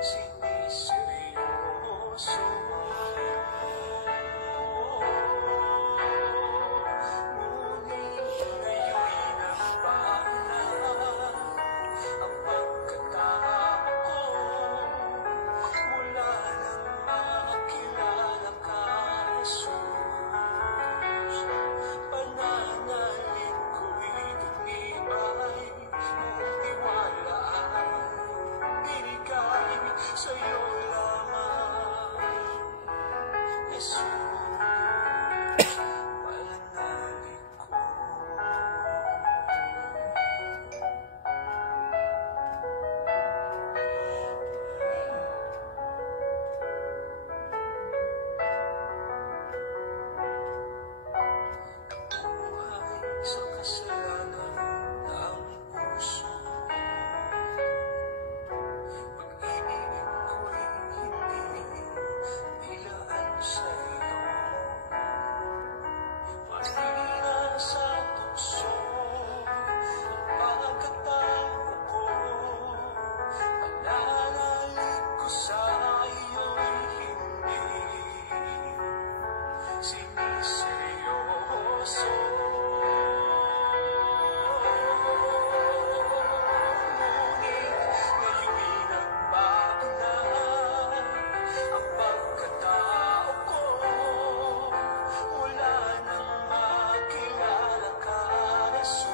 Siniseryoso ngunit ngayon'y nagbago na ang pagkatao ko mula nang makilala ka, Jesus. Pananalig ko'y tumibay, buong tiwala ay binigay sa'yo lamang, Jesus. Pananalig ko. Buhay sa kasalanan ng puso, pag-ibig ko'y hindi nilaan sa'yo. Mahina sa tukso ang pagkatao ko, pananalig ko sa'yo'y hindi siniseryoso. Ngunit ngayon'y nagbago na ang pagkatao ko mula nang makilala ka, Jesus.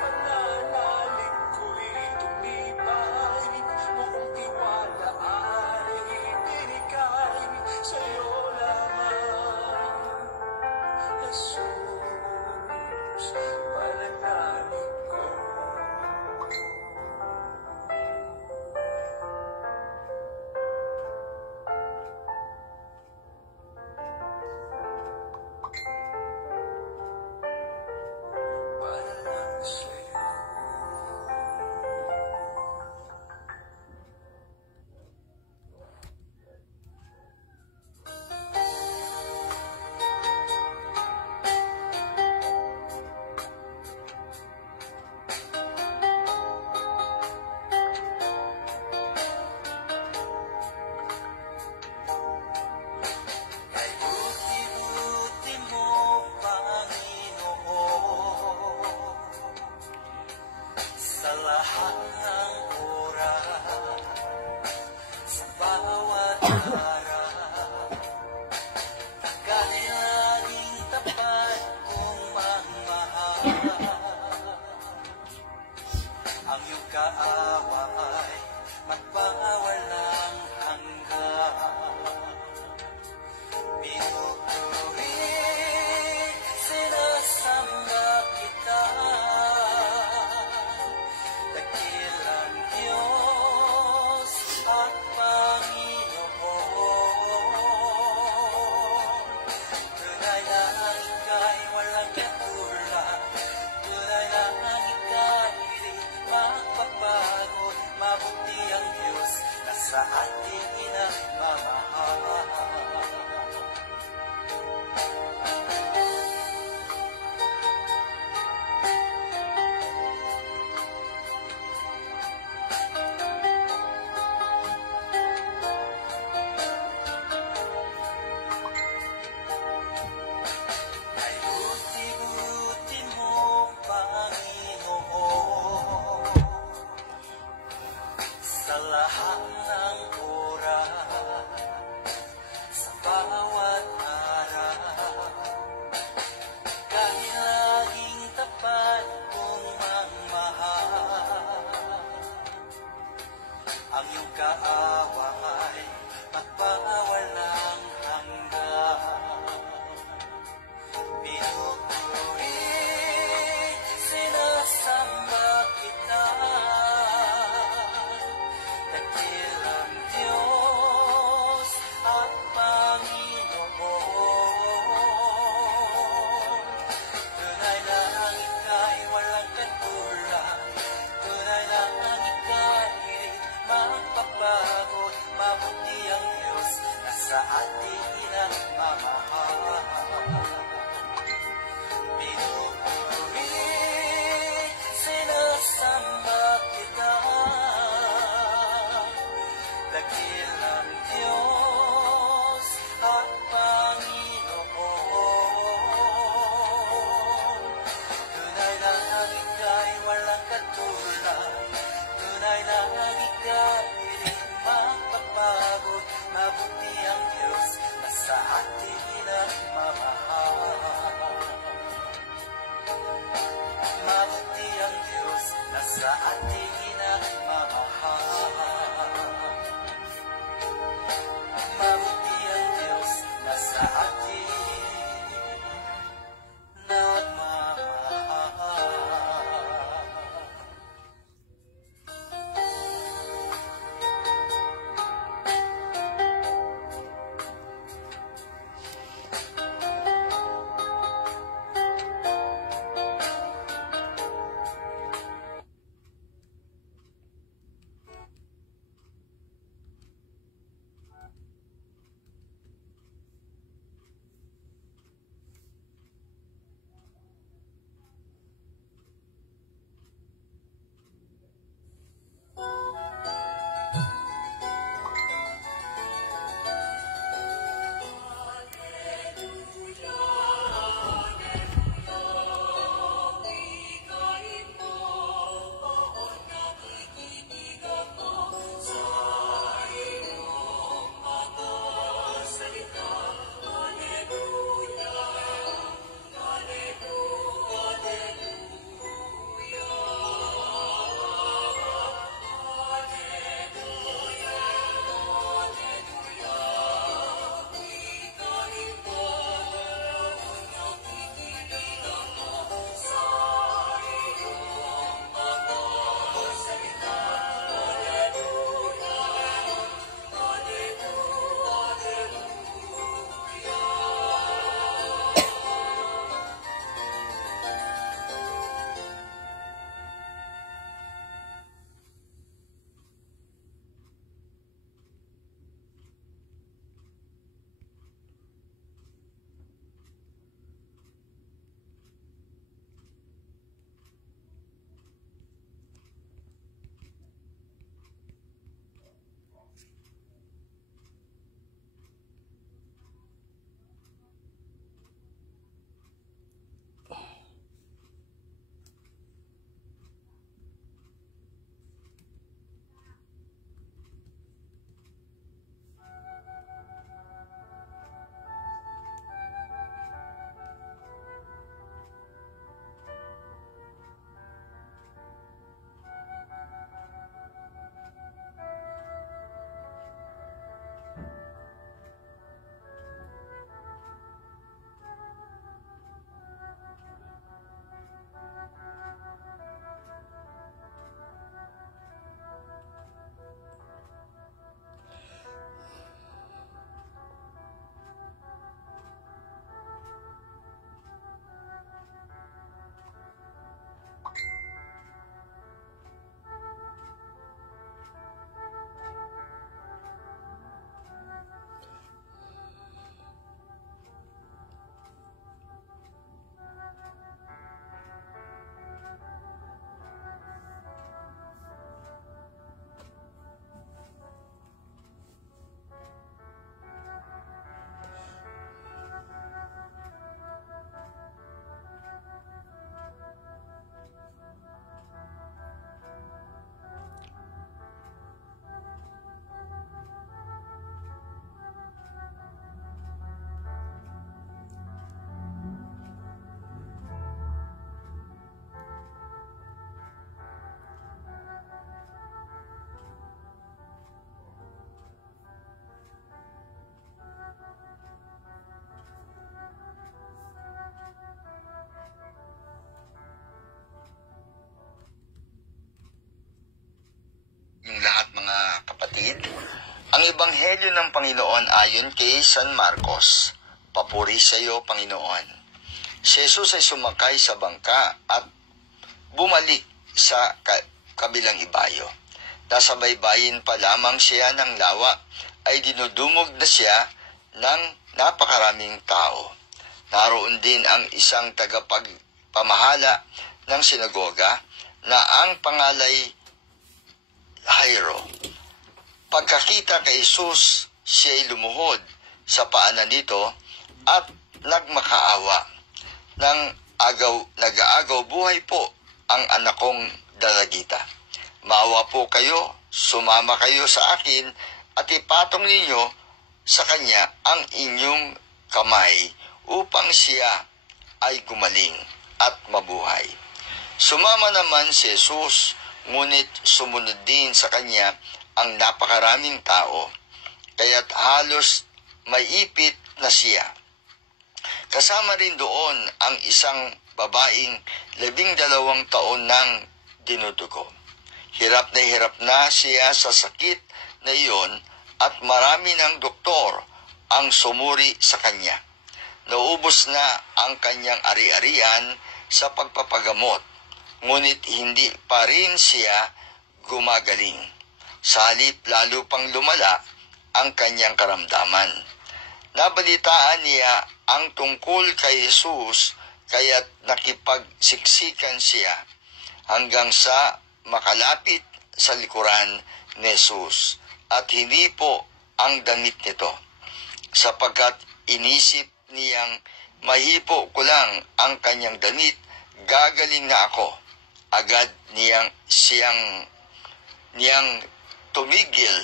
Pananalig ko'y tumibay, buong tiwala ay binigay sa'yo lamang, Jesus. Pananalig ko. Para lang sa'yo. Ay buti-buti mo, Panginoon, sa lahat ng oras, sa bawat araw. Kahit laging tapat kong magmahal, ang iyong kaawa ay magpawalang hanggan. Pinupuri, sinasamba kita, dakilang Diyos at Panginoon. Tunay na ika'y walang katulad, tunay na ika'y di magbabago. Mabuti ang Diyos na sa ating minamahal. Ay buti-buti mo, Panginoon, sa lahat ng oras. Ebanghelyo ng Panginoon ayon kay San Marcos. Papuri sa iyo, Panginoon. Si Jesus ay sumakay sa bangka at bumalik sa kabilang ibayo. Nasa baybayin pa lamang siya ng lawa ay dinudumog na siya ng napakaraming tao. Naroon din ang isang tagapagpamahala ng sinagoga na ang pangalay Jairo. Pagkakita kay Jesus, siya'y lumuhod sa paanan nito at nagmakaawa. Nag-aagaw buhay po ang anak kong dalagita. Maawa po kayo, sumama kayo sa akin at ipatong ninyo sa kanya ang inyong kamay upang siya ay gumaling at mabuhay. Sumama naman si Jesus, ngunit sumunod din sa kanya ang napakaraming tao, kaya't halos maipit na siya. Kasama rin doon ang isang babaeng 12 taon nang dinudugo. Hirap na siya sa sakit na iyon at marami ng doktor ang sumuri sa kanya. Naubos na ang kanyang ari-arian sa pagpapagamot, ngunit hindi pa rin siya gumagaling. Sa halip lalo pang lumala ang kanyang karamdaman. Nabalitaan niya ang tungkol kay Jesus kaya't nakipagsiksikan siya hanggang sa makalapit sa likuran ni Jesus at hindi po ang damit nito, sapagkat inisip niyang mahipo ko lang ang kanyang damit, gagaling na ako. Agad niyang tumigil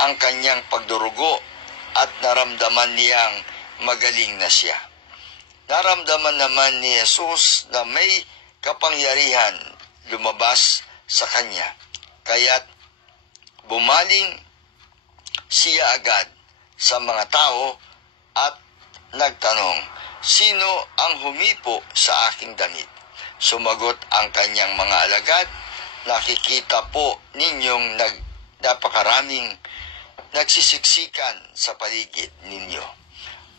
ang kanyang pagdurugo at naramdaman niyang magaling na siya. Naramdaman naman ni Jesus na may kapangyarihan lumabas sa kanya, kaya't bumaling siya agad sa mga tao at nagtanong, "Sino ang humipo sa aking damit?" Sumagot ang kanyang mga alagad, "Nakikita po ninyong napakaraming nagsisiksikan sa paligid ninyo.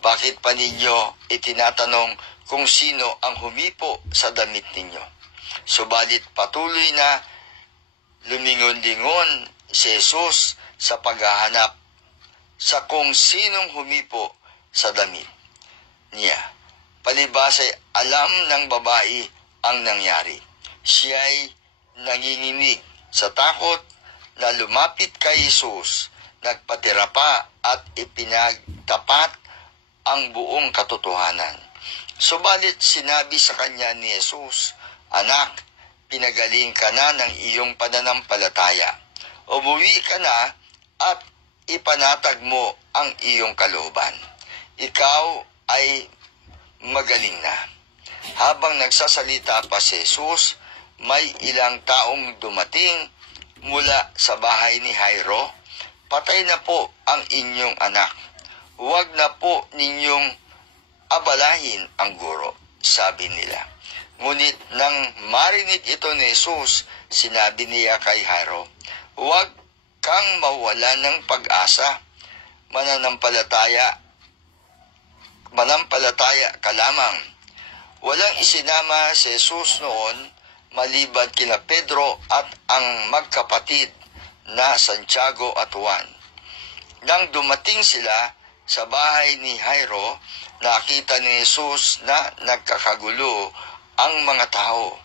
Bakit pa ninyo itinatanong kung sino ang humipo sa damit ninyo?" Subalit patuloy na lumingon-lingon si Jesus sa paghahanap sa kung sinong humipo sa damit niya. Palibas ay alam ng babae ang nangyari. Siya'y nanginginig sa takot na lumapit kay Jesus, nagpatira pa at ipinagtapat ang buong katotohanan. Subalit sinabi sa kanya ni Jesus, "Anak, pinagaling ka na ng iyong pananampalataya. Umuwi ka na at ipanatag mo ang iyong kalooban. Ikaw ay magaling na." Habang nagsasalita pa si Jesus, may ilang taong dumating mula sa bahay ni Jairo. "Patay na po ang inyong anak. Huwag na po ninyong abalahin ang guro," sabi nila. Ngunit nang marinig ito ni Jesus, sinabi niya kay Jairo, "Huwag kang mawala ng pag-asa. Mananampalataya ka lamang." Walang isinama si Jesus noon maliban kina Pedro at ang magkapatid na Santiago at Juan. Nang dumating sila sa bahay ni Jairo, nakita ni Jesus na nagkakagulo ang mga tao.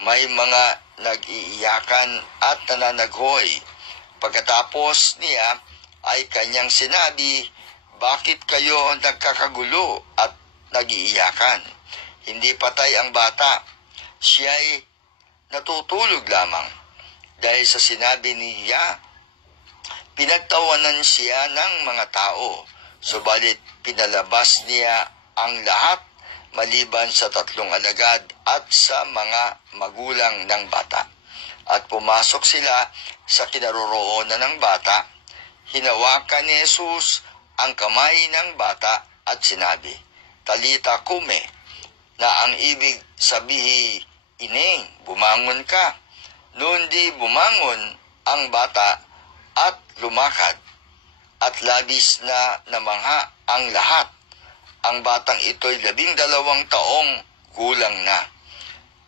May mga nag-iiyakan at nananaghoy. Pagkatapos niya ay kanyang sinabi, "Bakit kayo nagkakagulo at nag-iiyakan? Hindi patay ang bata, siya'y natutulog lamang." Dahil sa sinabi niya, pinagtawanan siya ng mga tao, subalit pinalabas niya ang lahat maliban sa 3 alagad at sa mga magulang ng bata. At pumasok sila sa kinaroroonan ng bata. Hinawakan ni Jesus ang kamay ng bata at sinabi, "Talita kume," na ang ibig sabihin, "Ineng, bumangon ka." Noon di bumangon ang bata at lumakad at labis na namangha ang lahat. Ang batang ito'y 12 taong gulang na.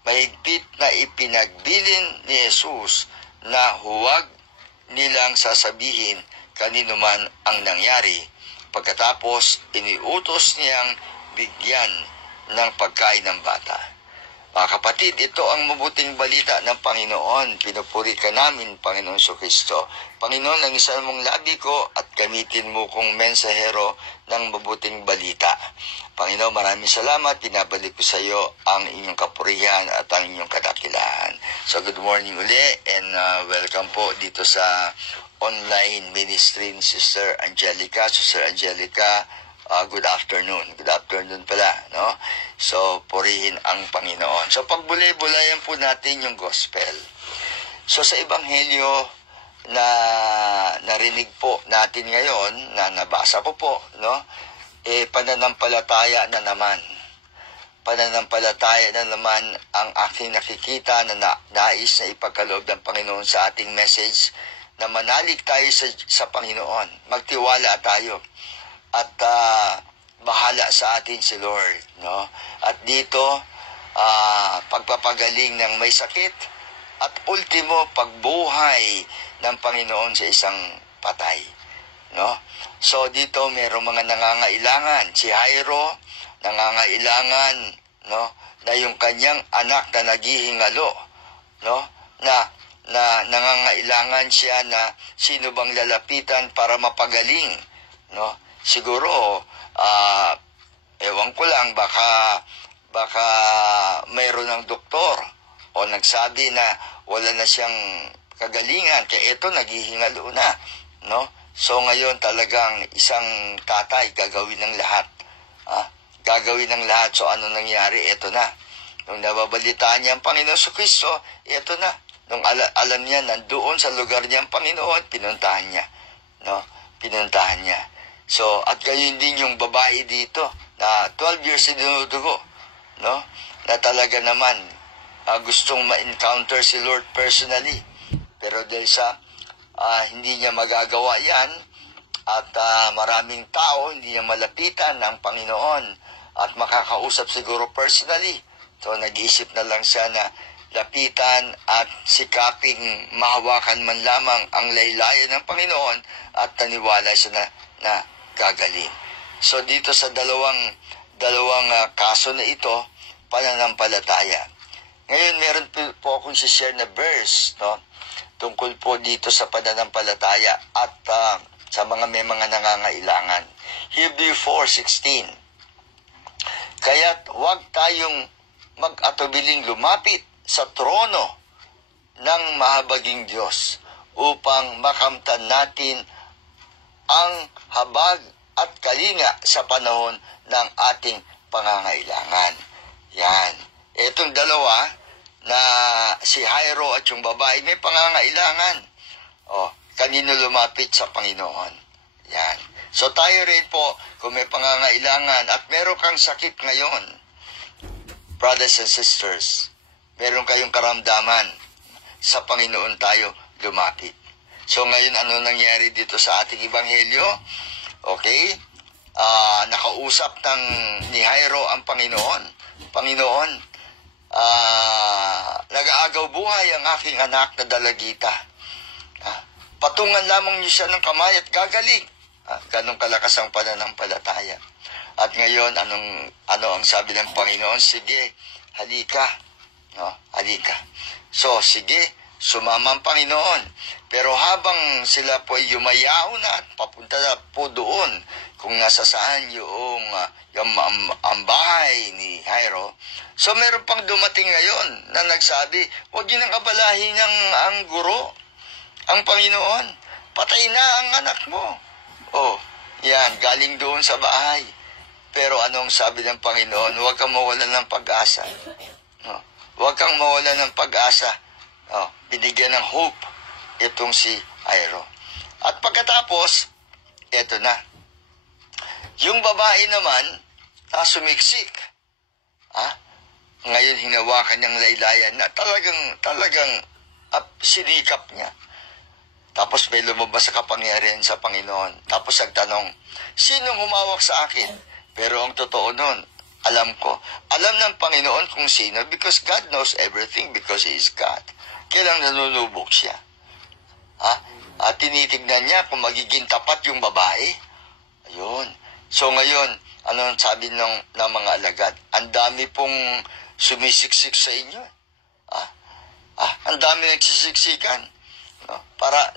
Mahigpit na ipinagbilin ni Jesus na huwag nilang sasabihin kanino man ang nangyari. Pagkatapos, iniutos niyang bigyan ng pagkain ng bata. Mga kapatid, ito ang mabuting balita ng Panginoon. Pinupuri ka namin, Panginoon Jesucristo. Panginoon, ang isa mong labi ko at gamitin mo kong mensahero ng mabuting balita. Panginoon, maraming salamat. Pinabalik ko sa iyo ang inyong kapurihan at ang inyong kadakilaan. So, good morning uli and welcome po dito sa online ministry ni Sister Angelica. Sister Angelica, good afternoon. Good afternoon pala, no? So, purihin ang Panginoon. So, pagbulay-bulayan po natin yung gospel. So, sa Ebanghelyo na narinig po natin ngayon, na nabasa ko po, no? Pananampalataya na naman. Pananampalataya na naman ang aking nakikita na nais na ipagkaloob ng Panginoon sa ating message na manalig tayo sa Panginoon. Magtiwala tayo. At bahala sa atin si Lord, no? At dito pagpapagaling ng may sakit at ultimo pagbuhay ng Panginoon sa isang patay, no? So dito merong mga nangangailangan. Si Jairo nangangailangan, no, na yung kanyang anak na naghihingalo, no, na nangangailangan siya na sino bang lalapitan para mapagaling, no? Siguro, ewan ko lang, baka mayroon ng doktor o nagsabi na wala na siyang kagalingan, kaya ito naghihingalo na, no? So ngayon talagang isang tatay gagawin ng lahat. Gagawin ng lahat. So ano nangyari? Ito na. Nung nababalitaan niya ang Panginoon Jesucristo, ito na. Nung alam niya, nandoon sa lugar niya ang Panginoon, pinuntahan niya, no? Pinuntahan niya. So, at gayon din yung babae dito na 12 years dinudugo, no? Na talaga naman gustong ma-encounter si Lord personally. Pero dahil sa hindi niya magagawa yan at maraming tao hindi niya malapitan ng Panginoon at makakausap siguro personally. So, nag-iisip na lang siya na lapitan at sikaping mahawakan man lamang ang laylayan ng Panginoon at taniwala siya na gagaling. So dito sa dalawang kaso na ito, pananampalataya. Ngayon meron po akong share na verse, no, tungkol po dito sa pananampalataya at sa may mga nangangailangan. Hebrews 4:16. Kaya't huwag tayong mag-atubiling lumapit sa trono ng mahabaging Diyos upang makamtan natin ang habag at kalinga sa panahon ng ating pangangailangan. Yan. Itong dalawa na si Jairo at yung babae may pangangailangan. Kanino lumapit sa Panginoon. Yan. So tayo rin po, kung may pangangailangan at meron kang sakit ngayon, brothers and sisters, meron kayong karamdaman, sa Panginoon tayo lumapit. So ngayon ano nangyari dito sa ating ebanghelyo? Okay? Nakausap ni Jairo ang Panginoon. Panginoon, nag-aagaw buhay ang aking anak na dalagita. Patungan lamang niyo siya ng kamay at gagaling. Ganong kalakas ang pananampalataya. At ngayon, ano ang sabi ng Panginoon? Sige, halika. No, halika. So, sige, sumama ang Panginoon. Pero habang sila po ay yumayao na at papunta na po doon, kung nasa saan yung bahay ni Jairo, so meron pang dumating ngayon na nagsabi, huwag niyo nang abalahin ang guro, ang Panginoon. Patay na ang anak mo. Yan, galing doon sa bahay. Pero anong sabi ng Panginoon? Huwag kang mawalan ng pag-asa. No? Huwag kang mawalan ng pag-asa. Binigyan ng hope itong si Jairo. At pagkatapos, eto na. Yung babae naman, sumiksik. Ngayon hinawakan niyang laylayan na talagang sinikap niya. Tapos may lumabas sa kapangyarihan sa Panginoon. Tapos nagtanong, sinong humawak sa akin? Pero ang totoo nun, alam ko. Alam ng Panginoon kung sino because God knows everything because He is God. Kailang nanunubok siya. At tinitignan niya kung magiging tapat yung babae. Ayun. So ngayon, ano sabi ng mga alagad? Ang dami pong sumisiksik sa inyo. Ang dami nagsisiksikan. No? Para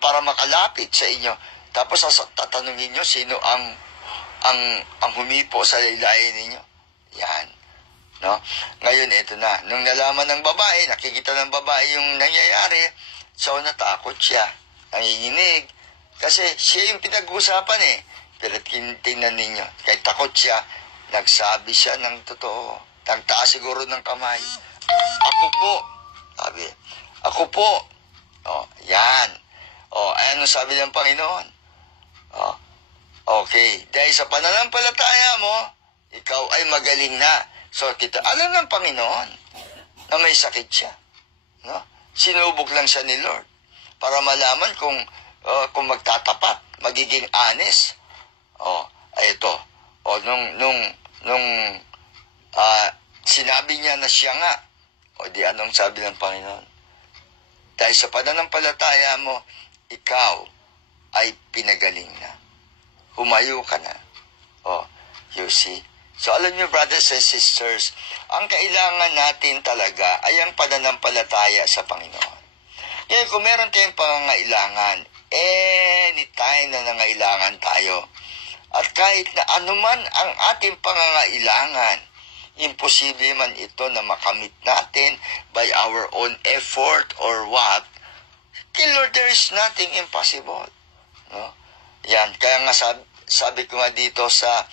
para makalapit sa inyo. Tapos tatanungin niyo sino ang humipo sa laylayan ninyo. Yan. No? Ngayon, ito na. Nung nalaman ng babae, nakikita ng babae yung nangyayari, so natakot siya. Nanginginig. Kasi siya yung pinag-uusapan eh. Pero tingnan ninyo, kahit takot siya, nagsabi siya ng totoo. Nagtaas siguro ng kamay. Ako po. Sabi, ako po. Yan. Ayan ang sabi ng Panginoon. Okay. Dahil sa pananampalataya mo, ikaw ay magaling na. So, alam ng Panginoon na may sakit siya. No? Sinubok lang siya ni Lord para malaman kung magtatapat, magiging honest. Ito. Nung sinabi niya na siya nga, di anong sabi ng Panginoon? Dahil sa pananampalataya mo, ikaw ay pinagaling na. Humayo ka na. You see? So, alam niyo, brothers and sisters, ang kailangan natin talaga ay ang pananampalataya sa Panginoon. Ngayon, kung meron tayong pangangailangan, anytime na nangailangan tayo, at kahit na anuman ang ating pangangailangan, imposible man ito na makamit natin by our own effort or what, kay Lord, there is nothing impossible. No? Yan, kaya nga sabi ko nga dito sa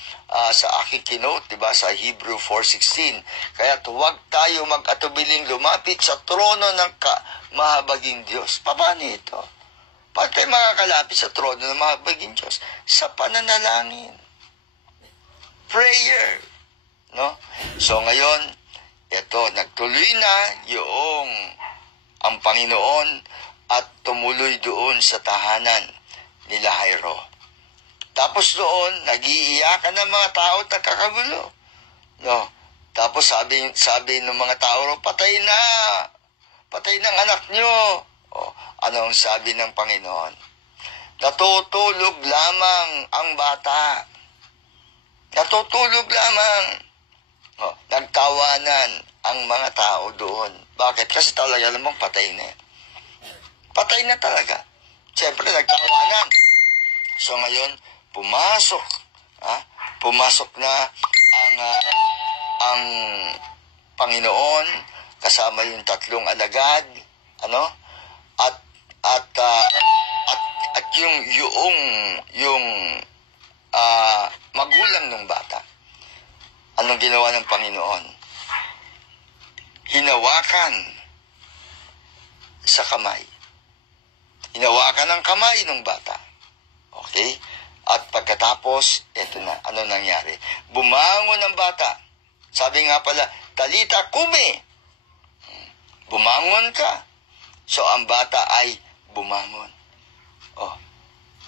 aking kinote, diba, sa Hebrew 4:16, kaya huwag tayo mag-atubiling lumapit sa trono ng mahabaging Diyos. Paano ito? Paano tayo makakalapit sa trono ng mahabaging Diyos? Sa pananalangin. Prayer. No? So ngayon, ito, nagtuloy na yung ang Panginoon at tumuloy doon sa tahanan nila Jairo. Tapos doon, nag-iiyakan ng mga tao at nagkakagulo. No? Tapos sabi ng mga tao, patay na ang anak nyo. Ano ang sabi ng Panginoon? Natutulog lamang ang bata. Natutulog lamang. Nagtawanan ang mga tao doon. Bakit? Kasi talaga namang patay na. Patay na talaga. Siyempre, nagtawanan. So ngayon, pumasok na ang Panginoon kasama yung tatlong alagad, at yung magulang ng bata. Anong ginawa ng Panginoon? Hinawakan sa kamay. Hinawakan ang kamay ng bata. Okay? At pagkatapos, eto na, ano nangyari? Bumangon ang bata. Sabi nga pala, Talita kumi. Bumangon ka. So, ang bata ay bumangon.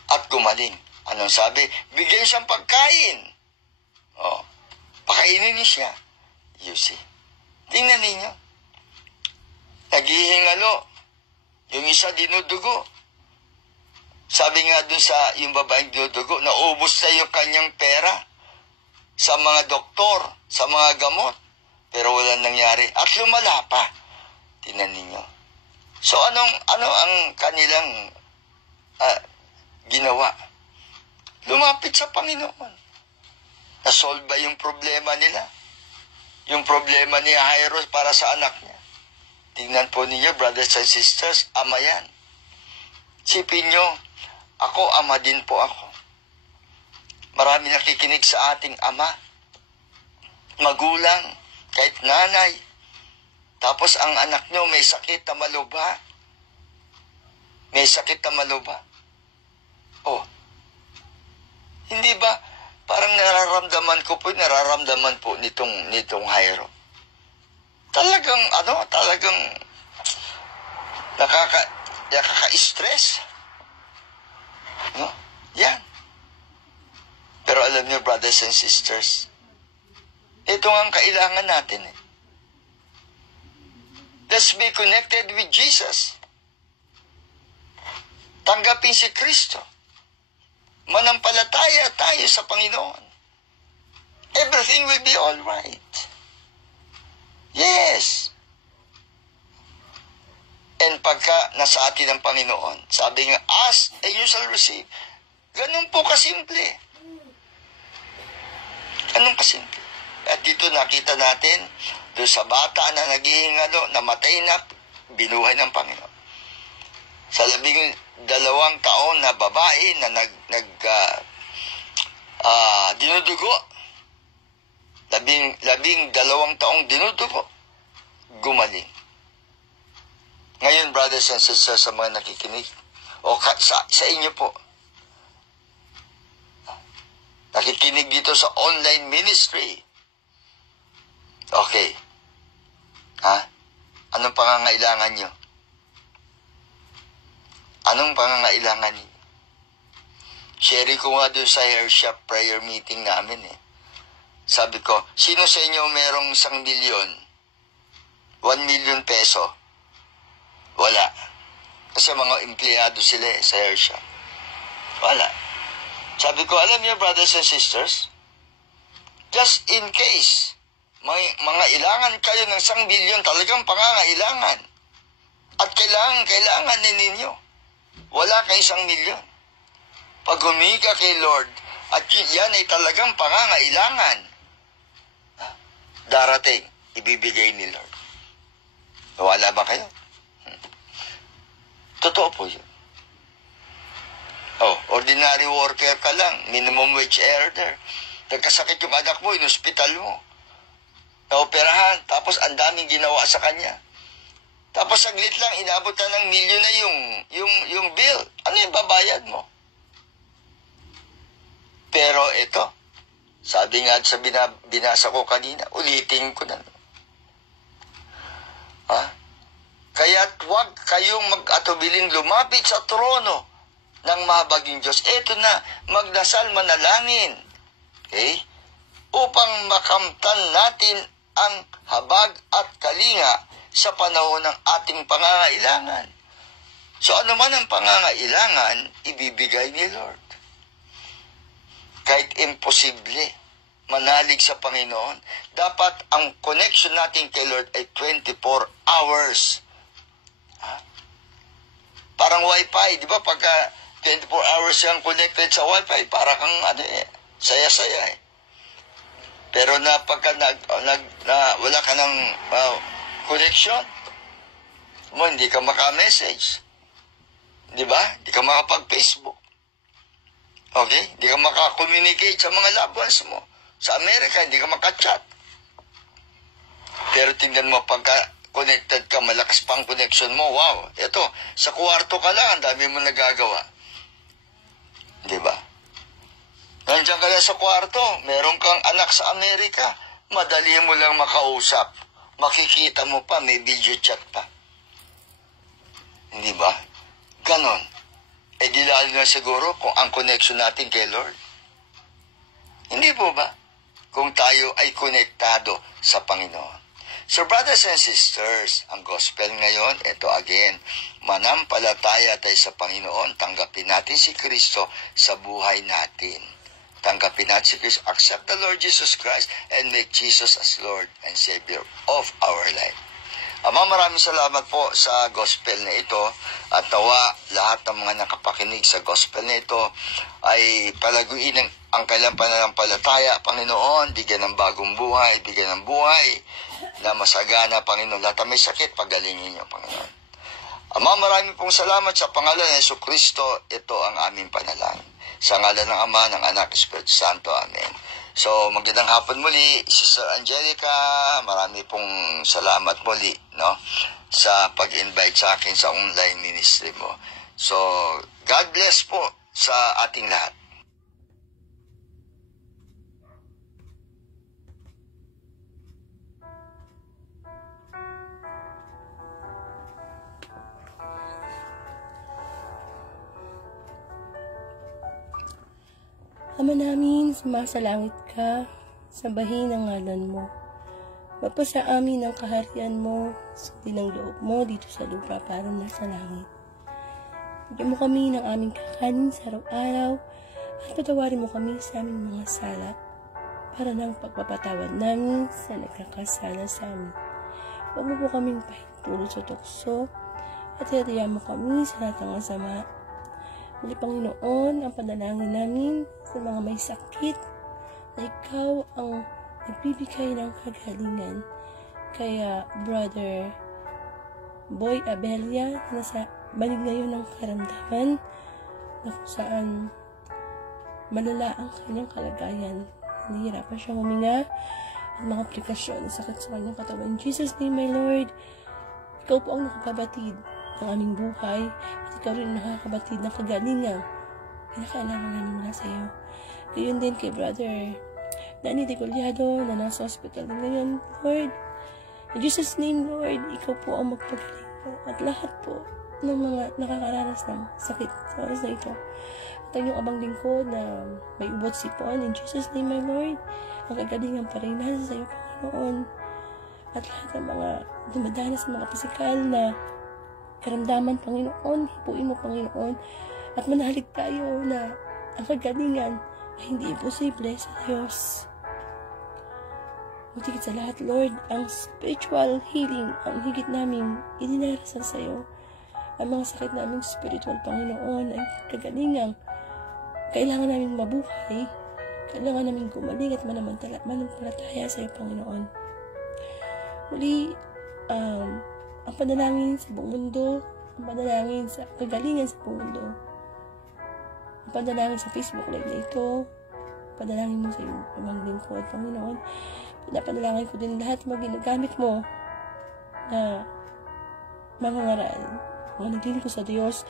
At gumaling. Anong sabi? Bigyan siyang pagkain. Pakainin niya siya. You see? Tingnan ninyo. Naghihingalo. Yung isa dinudugo. Sabi nga dun sa yung babaeng dinudugo, naubos na yung kanyang pera sa mga doktor, sa mga gamot. Pero walang nangyari. At lumala pa. Tingnan ninyo. So, ano ang kanilang ginawa? Lumapit sa Panginoon. Na-solve ba yung problema nila? Yung problema ni Jairo para sa anak niya. Tingnan po ninyo, brothers and sisters, ama yan. Sipin nyo, ako, ama din po ako. Marami nakikinig sa ating ama. Magulang, kahit nanay. Tapos ang anak nyo may sakit na maluba. May sakit na maluba. Hindi ba? Parang nararamdaman po nitong Jairo. Talagang nakaka-stress. No? Yan. Pero alam niyo, brothers and sisters, ito nga ang kailangan natin. Let's be connected with Jesus. Tanggapin si Kristo. Manampalataya tayo sa Panginoon. Everything will be all right. Yes. And pagka nasa atin ang Panginoon, sabi nga, ask and you shall receive. Ganun po kasimple. Ganun kasimple. At dito nakita natin, doon sa bata na naghihingalo, namatay na, binuhay ng Panginoon. Sa 12 taon na babae na dinudugo, 12 taong dinudugo, gumaling. Ngayon, brothers and sisters, sa mga nakikinig, o sa inyo po, nakikinig dito sa online ministry, okay, anong pangangailangan nyo? Anong pangangailangan niyo? Sharing ko nga doon sa hair shop prayer meeting namin Sabi ko, sino sa inyo merong 1 milyon? 1 million peso? Wala. Kasi mga empleyado sila sa hair shop. Wala. Sabi ko, alam niyo, brothers and sisters, just in case, mga ilangan kayo ng 1 billion, talagang pangangailangan. At kailangan ninyo. Wala kay 1 milyon. Pag humingi ka kay Lord, at yan ay talagang pangangailangan, darating, ibibigay ni Lord. Wala ba kayo? Totoo po yun. Ordinary worker ka lang, minimum wage earner. Nagkasakit yung anak mo, in-hospital mo. Naoperahan, tapos ang daming ginawa sa kanya. Tapos saglit lang, inabot na ng milyon na yung bill. Ano yung babayad mo? Pero ito, sabi nga sa binasa ko kanina, ulitin ko na. Kaya't huwag kayong mag-atubiling lumapit sa trono ng mahabaging Diyos. Ito na, magdasal, manalangin. Okay? Upang makamtan natin ang habag at kalinga sa panahon ng ating pangangailangan. So ano man ang pangangailangan, ibibigay ni Lord. Kahit imposible, manalig sa Panginoon, dapat ang connection natin kay Lord ay 24 hours. Parang wifi, di ba? Pagka 24 hours yung connected sa wifi, para kang saya-saya Pero pagka wala ka ng connection, hindi ka maka-message. Di ba? Hindi ka makapag-Facebook. Okay? Hindi ka maka-communicate sa mga loved ones mo. Sa Amerika, hindi ka maka-chat. Pero tingnan mo, pagka connected ka, malakas pang connection mo, wow, ito, sa kwarto ka lang, ang dami mo nagagawa. Di ba? Nandiyan ka lang sa kwarto, meron kang anak sa Amerika, madali mo lang makausap. Makikita mo pa, may video chat pa. Hindi ba? Ganon. Di lalo na siguro kung ang connection natin kay Lord. Hindi po ba? Kung tayo ay konektado sa Panginoon. So brothers and sisters, ang gospel ngayon, ito again, manampalataya tayo sa Panginoon, tanggapin natin si Kristo sa buhay natin. Tanggapin natin si Kristo, accept the Lord Jesus Christ, and make Jesus as Lord and Savior of our life. Ama, maraming salamat po sa gospel na ito at nawa lahat ng mga nakapakinig sa gospel na ito ay palaguin ang kailang pananampalataya, Panginoon, bigyan ng bagong buhay, bigyan ng buhay na masagana, Panginoon. Lahat may sakit, pagalingin niyo, Panginoon. Ama, maraming pong salamat sa pangalan ng Jesucristo. Ito ang aming panalangin. Sa ngalan ng Ama, ng Anak, Espiritu Santo. Amen. So, magandang hapon muli, Sister Angelica. Marami pong salamat muli, sa pag-invite sa akin sa online ministry mo. So, God bless po sa ating lahat. Ama namin, sumasalangit ka, sambahin ang ngalan mo. Mapasa amin ang kaharian mo, sundin ang loob mo dito sa lupa para nasa langit. Bigyan mo kami ng aming kakanin sa araw-araw at patawarin mo kami sa aming mga sala para ng pagpapatawad namin sa nagkakasala sa amin. Huwag mo po kaming pahintulot sa tukso at hiyatayan mo kami sa lahat ng masama. Muli Panginoon, ang panalangin namin sa mga may sakit na ikaw ang nagbibigay ng kagalingan. Kaya Brother Boy Abelia, nasa banig ngayon ng karamdaman na kung saan malala ang kanyang kalagayan. Nahihirapan siyang huminga at mga aplikasyon na sakit sa kanyang katawan. In Jesus' name, my Lord, ikaw po ang nakabatid ng aming buhay at ikaw rin nakakabatid ng kagalingan. Kinakailangan namin mula sa iyo. Gayon din kay Brother Danny De Collado na nasa hospital ngayon, Lord. In Jesus' name, Lord, ikaw po ang magpagaling at lahat po ng mga nakakaranas ng sakit sa oras na ito. At ang iyong abang lingkod na may ubot sipon, in Jesus' name, my Lord, ang kagalingan pa rin nasa sa iyo, Panginoon. At lahat ng mga dumadanas sa mga pisikal na karamdaman, Panginoon, hipuin mo, Panginoon, at manalig tayo na ang kagalingan ay hindi imposible sa Diyos. Butikit sa lahat, Lord, ang spiritual healing ang higit namin idinarasal sa iyo. Ang mga sakit naming spiritual, Panginoon, ay kagalingang kailangan naming mabuhay, kailangan naming gumaling at manampalataya sa iyo, Panginoon. Muli, ang panalangin sa buong mundo, ang panalangin sa kagalingan sa buong mundo, ang panalangin sa Facebook Live na ito, panalangin mo sa iyong amang lingkod, Panginoon. Pinapanalangin ko din lahat mga ginagamit mo na mga ngaral, mga naglilingkod sa Diyos.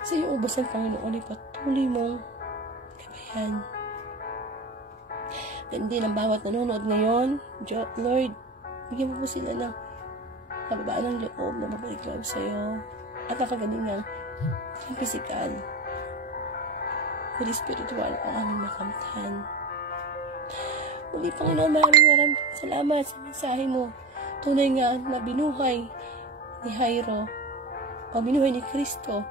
Sa iyong ubasan, Panginoon, ay patuloy mong gabayan. And din ang bawat nanonood ngayon, Lord, bigyan mo po sila ng nababaan ng loob na mabalik loob sa iyo at ang kagalingang ang pisikal, kundi spiritual ang aming makamtan. Muli, Panginoon, maraming salamat sa mensahe mo. Tunay nga na binuhay ni Jairo o binuhay ni Kristo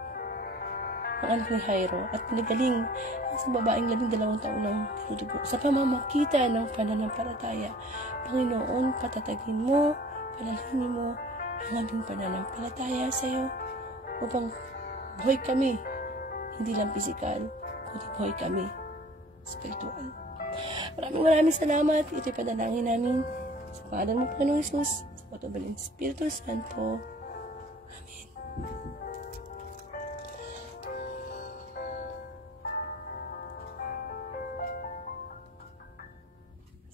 ang anak ni Jairo at pinagaling sa babaeng 12 taon ng tinutubo sa pamamagitan ng pananampalataya. Panginoon, patatagin mo, panalangin mo ang aming pananampalataya sa iyo upang buhay kami, hindi lang pisikal, kundi buhay kami spiritual. Maraming salamat. Ito'y panalangin namin sa pangalan ng Panginoong Hesus, sa patubal ng Espiritu Santo. Amen.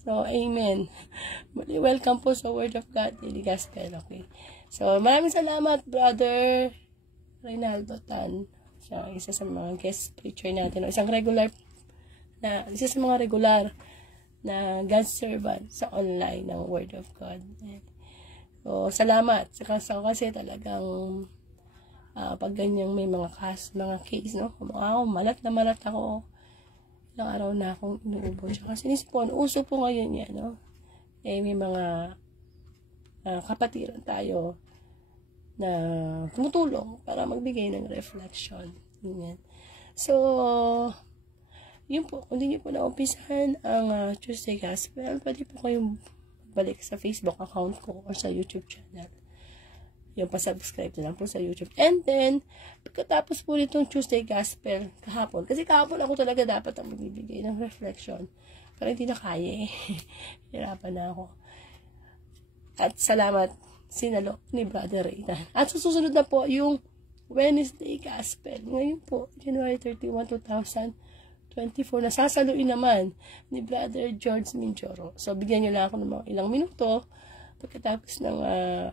So, amen. Welcome po sa Word of God, Daily Gospel. Okay. So, maraming salamat, Brother Reynaldo Tan. Siya, isa sa mga guest preacher natin. Isa sa mga regular na God's servant sa online ng Word of God. So, salamat. Kasi talagang pag ganyang may mga case, no? Malat na malat ako. Ilang araw na akong inuubo. Tsaka sinisipon, uso po ngayon yan, no? May mga kapatiran tayo na tumutulong para magbigay ng reflection. Yan. So, yun po, kung hindi nyo po na-umpisahan ang Tuesday Gospel, pwede po kayong balik sa Facebook account ko or sa YouTube channel. Yung pa-subscribe na lang po sa YouTube. And then, pagkatapos po nitong Tuesday Gospel, kahapon, kasi kahapon ako talaga dapat ang magbibigay ng reflection. Pero hindi na kaya eh. Hirapan na ako. At salamat, sinalo ni Brother Raytan. At susunod na po yung Wednesday Gospel. Ngayon po, January 31, 2024, nasasaluin naman ni Brother George Minjoro. So, bigyan nyo lang ako ng mga ilang minuto. Pagkatapos ng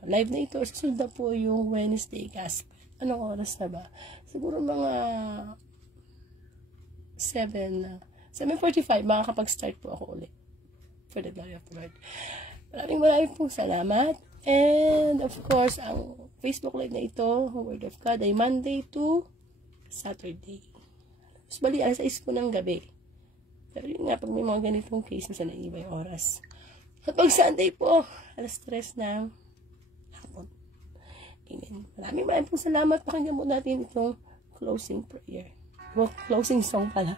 live na ito, susunod na po yung Wednesday Gospel. Anong oras na ba? Siguro mga 7:45, makakapag-start po ako ulit. For the glory of the Lord. Maraming pong salamat. And of course, ang Facebook Live na ito, Word of God, ay Monday to Saturday. Mas bali, alas 6 po ng gabi. Pero yun nga, pag may mga ganitong case, minsan naiiba yung oras. At pag Sunday po, 3:00 na hapon. Amen. Maraming pong salamat. Pakinggan mo natin itong closing prayer. Well, closing song pala.